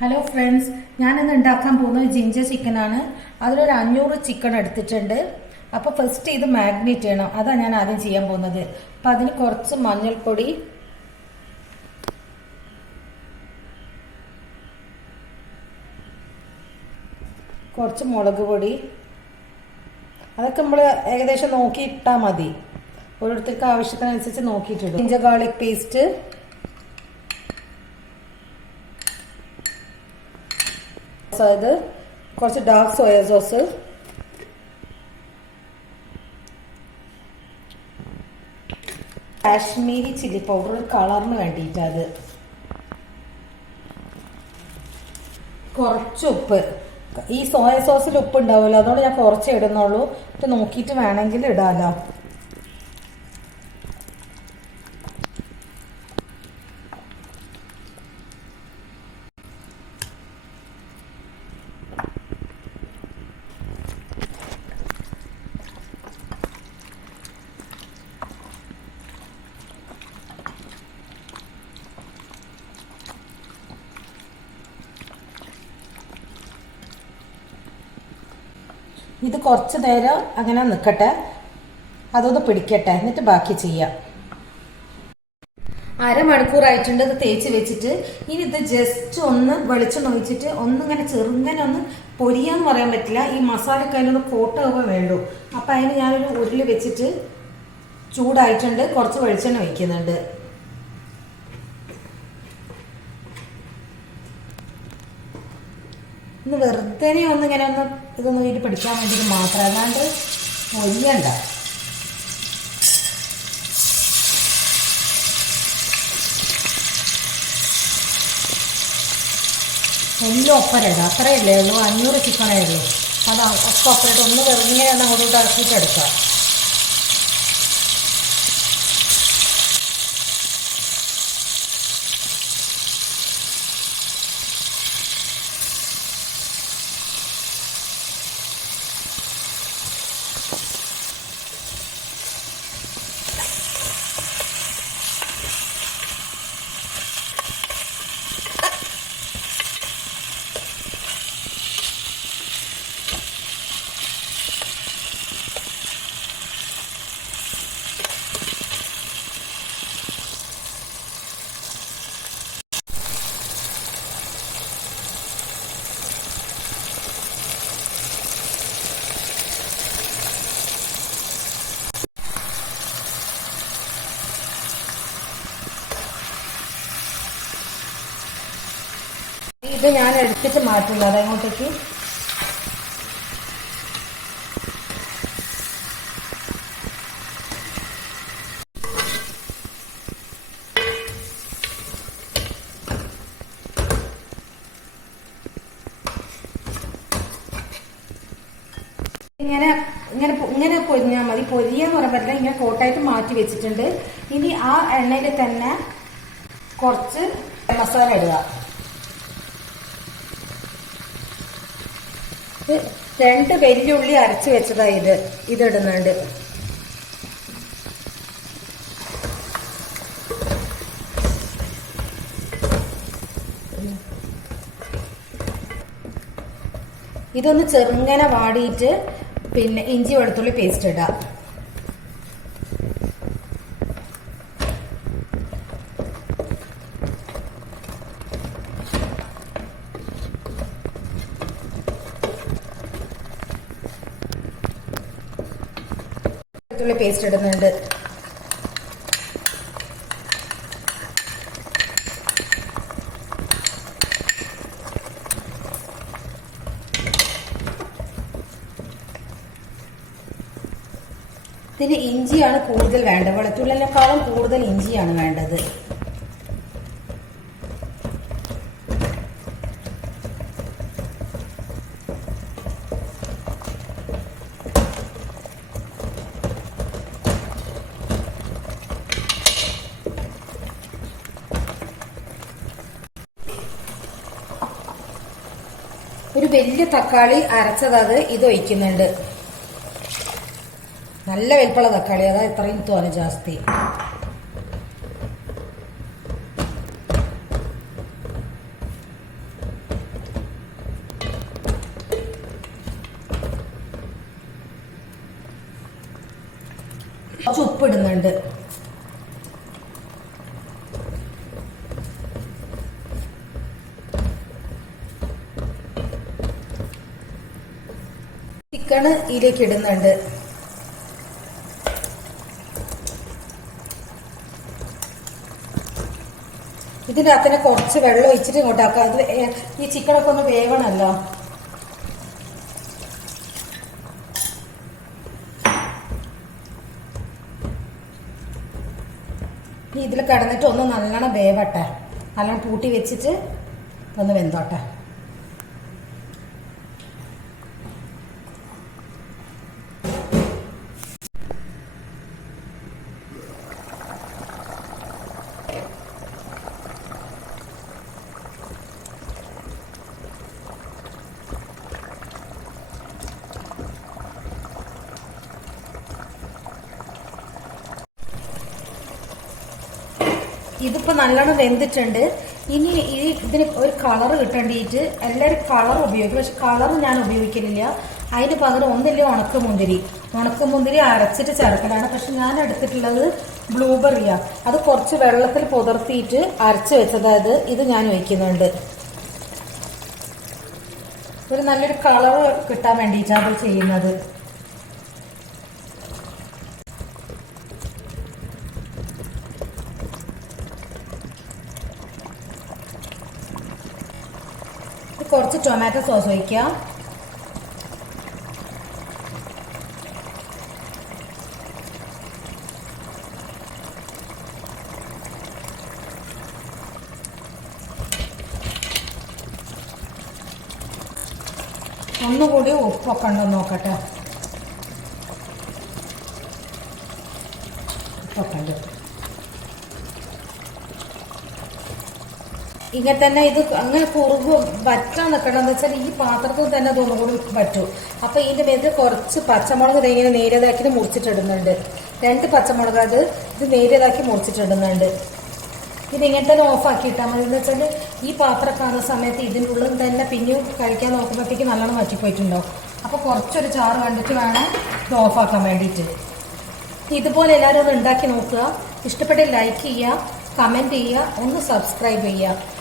Hello friends, ഞാനിന്ന് ഉണ്ടാക്കാൻ പോകുന്നത് ജിഞ്ചർ ചിക്കനാണ്. അതിലൊരു 500 ചിക്കൻ എടുത്തിട്ടുണ്ട്. അപ്പോൾ ഫസ്റ്റ് ഇത് മാഗ്നേറ്റ് ചെയ്യണം. അതാണ് ഞാൻ ആദ്യം ചെയ്യാൻ പോകുന്നത്. അപ്പം അതിന് കുറച്ച് മഞ്ഞൾപ്പൊടി, കുറച്ച് മുളക് പൊടി, അതൊക്കെ നമ്മൾ ഏകദേശം നോക്കി ഇട്ടാൽ മതി. ഓരോരുത്തർക്ക് ആവശ്യത്തിനനുസരിച്ച് നോക്കിയിട്ടിടും. ജിഞ്ചർ ഗാർലിക് പേസ്റ്റ്, ഇത് കുറച്ച് dark soya sauce, Kashmiri chilli powder കളറിന് വേണ്ടിയിട്ട്, അത് കുറച്ച് ഉപ്പ്. ഈ സോയ സോസിൽ ഉപ്പ് ഉണ്ടാവുമല്ലോ, അതുകൊണ്ട് ഞാൻ കുറച്ച് ഇടുന്നുള്ളൂ. ഇത് നോക്കിയിട്ട് വേണമെങ്കിൽ ഇടാമല്ലോ. ഇത് കുറച്ച് നേരം അങ്ങനെ നിൽക്കട്ടെ, അതൊന്ന് പിടിക്കട്ടെ, എന്നിട്ട് ബാക്കി ചെയ്യാം. അരമണിക്കൂറായിട്ടുണ്ട് ഇത് തേച്ച് വെച്ചിട്ട്. ഇനി ഇത് ജസ്റ്റ് ഒന്ന് വെളിച്ചെണ്ണ ഒഴിച്ചിട്ട് ഒന്നിങ്ങനെ ചെറുങ്ങനെ ഒന്ന് പൊരിയാന്ന് പറയാൻ പറ്റില്ല, ഈ മസാലയൊക്കെ അതിലൊന്ന് കോട്ടാവുക വേണ്ടു. അപ്പം അതിന് ഞാനൊരു ഉരുളി വെച്ചിട്ട് ചൂടായിട്ടുണ്ട്, കുറച്ച് വെളിച്ചെണ്ണ ഒഴിക്കുന്നുണ്ട്. ഒന്ന് വെറുതെ ഒന്നിങ്ങനെ ഒന്ന് ഇതൊന്ന് വീട്ടിൽ പിടിക്കാൻ വേണ്ടിയിട്ട് മാത്രം, അല്ലാണ്ട് പൊയ്യണ്ട. എല്ലാം ഒപ്പരയിടുക, അത്രയല്ലേ ഉള്ളൂ. 500 ചിക്കനേ ഉള്ളൂ. അത് ഒക്കെ ഒപ്പരയിട്ട് ഒന്ന് വെറുതെ ഒന്ന് അങ്ങോട്ട് ഇറക്കിയിട്ടെടുക്കാം. ഇത് ഞാൻ എടുത്തിട്ട് മാറ്റില്ല, അതങ്ങോട്ടേക്ക്. ഇങ്ങനെ ഇങ്ങനെ ഇങ്ങനെ പൊരിഞ്ഞാൽ മതി. പൊരിയാന്ന് പറയാൻ പറ്റില്ല, ഇങ്ങനെ കോട്ടായിട്ട് മാറ്റി വെച്ചിട്ടുണ്ട്. ഇനി ആ എണ്ണയിൽ തന്നെ കുറച്ച് മസാല ഇടുക. 2 വെല്ലുള്ളി അരച്ച് വെച്ചതാ ഇതിടുന്നുണ്ട്. ഇതൊന്ന് ചെറുങ്ങനെ വാടിയിട്ട് പിന്നെ ഇഞ്ചി വെളുത്തുള്ളി പേസ്റ്റ് ഇടാം. പേസ്റ്റ് ഇടുന്നുണ്ട്. ഇതിന് ഇഞ്ചിയാണ് കൂടുതൽ വേണ്ടത്, വെളുത്തുള്ളിനേക്കാളും കൂടുതൽ ഇഞ്ചിയാണ് വേണ്ടത്. ഒരു വലിയ തക്കാളി അരച്ചത് ഇത് ഒഴിക്കുന്നുണ്ട്. നല്ല വലിപ്പമുള്ള തക്കാളി, അതാ ഇത്രയും തോനെ ജാസ്തി. കുറച്ച് ഉപ്പിടുന്നുണ്ട്. ചിക്കൻ ഇതിലേക്ക് ഇടുന്നുണ്ട്. ഇതിൻ്റെ അകത്തിന് കുറച്ച് വെള്ളം ഒഴിച്ചിട്ട് ഇങ്ങോട്ടാക്കാം. അത് ഈ ചിക്കനൊക്കെ ഒന്ന് വേവണമല്ലോ. ഇതിൽ കിടന്നിട്ട് ഒന്ന് നല്ലോണം വേവട്ടെ. നല്ലോണം പൂട്ടി വെച്ചിട്ട് ഒന്ന് വെന്തോട്ടെ. ഇതിപ്പോ നല്ലോണം വെന്തിട്ടുണ്ട്. ഇനി ഇതിന് ഒരു കളർ കിട്ടേണ്ടിയിട്ട് എല്ലാവരും കളർ ഉപയോഗിക്കും. പക്ഷെ കളർ ഞാൻ ഉപയോഗിക്കലില്ല. അതിന് പകരം ഒന്നില്ലേ ഉണക്കമുന്തിരി അരച്ചിട്ട് ചേർക്കലാണ്. പക്ഷെ ഞാൻ എടുത്തിട്ടുള്ളത് ബ്ലൂബെറിയാ. അത് കുറച്ച് വെള്ളത്തിൽ പുതർത്തിയിട്ട് അരച്ച് വെച്ചതായത് ഇത് ഞാൻ ഒഴിക്കുന്നുണ്ട്. ഒരു നല്ലൊരു കളർ കിട്ടാൻ വേണ്ടിയിട്ടാണ് അത് ചെയ്യുന്നത്. കുറച്ച് ടൊമാറ്റോ സോസ് ഒഴിക്കാം. ഒന്നുകൂടി ഉപ്പൊക്കെ ഉണ്ടോ നോക്കട്ടെ. ഉപ്പൊക്കെ ഉണ്ട്. ഇങ്ങനെ തന്നെ ഇത് അങ്ങനെ കുറുക് വറ്റാൻ നിൽക്കണം. എന്ന് വെച്ചാൽ ഈ പാത്രത്തിൽ തന്നെ അതൊന്നും കൂടി പറ്റും. അപ്പൊ ഇതിന്റെ മേലിൽ കുറച്ച് പച്ചമുളക് ഇങ്ങനെ നേരിയതാക്കി മുറിച്ചിട്ടിടുന്നുണ്ട്. 2 പച്ചമുളക് ഇത് നേരിയതാക്കി മുറിച്ചിട്ടിടുന്നുണ്ട്. ഇതിങ്ങനെ തന്നെ ഓഫാക്കി ഇട്ടാൽ മതി. എന്ന് വെച്ചാൽ ഈ പാത്രം കാണുന്ന സമയത്ത് ഇതിൻ്റെ ഉള്ളിൽ തന്നെ പിന്നെയും കഴിക്കാൻ നോക്കുമ്പോഴത്തേക്ക് നല്ലോണം വറ്റിപ്പോയിട്ടുണ്ടാവും. അപ്പൊ കുറച്ചൊരു ചാറ് കണ്ടിട്ട് വേണം ഇത് ഓഫാക്കാൻ വേണ്ടിയിട്ട്. ഇതുപോലെ എല്ലാവരും ഒന്ന് ഉണ്ടാക്കി നോക്കുക. ഇഷ്ടപ്പെട്ട ലൈക്ക് ചെയ്യുക, കമന്റ് ചെയ്യുക, ഒന്ന് സബ്സ്ക്രൈബ് ചെയ്യുക.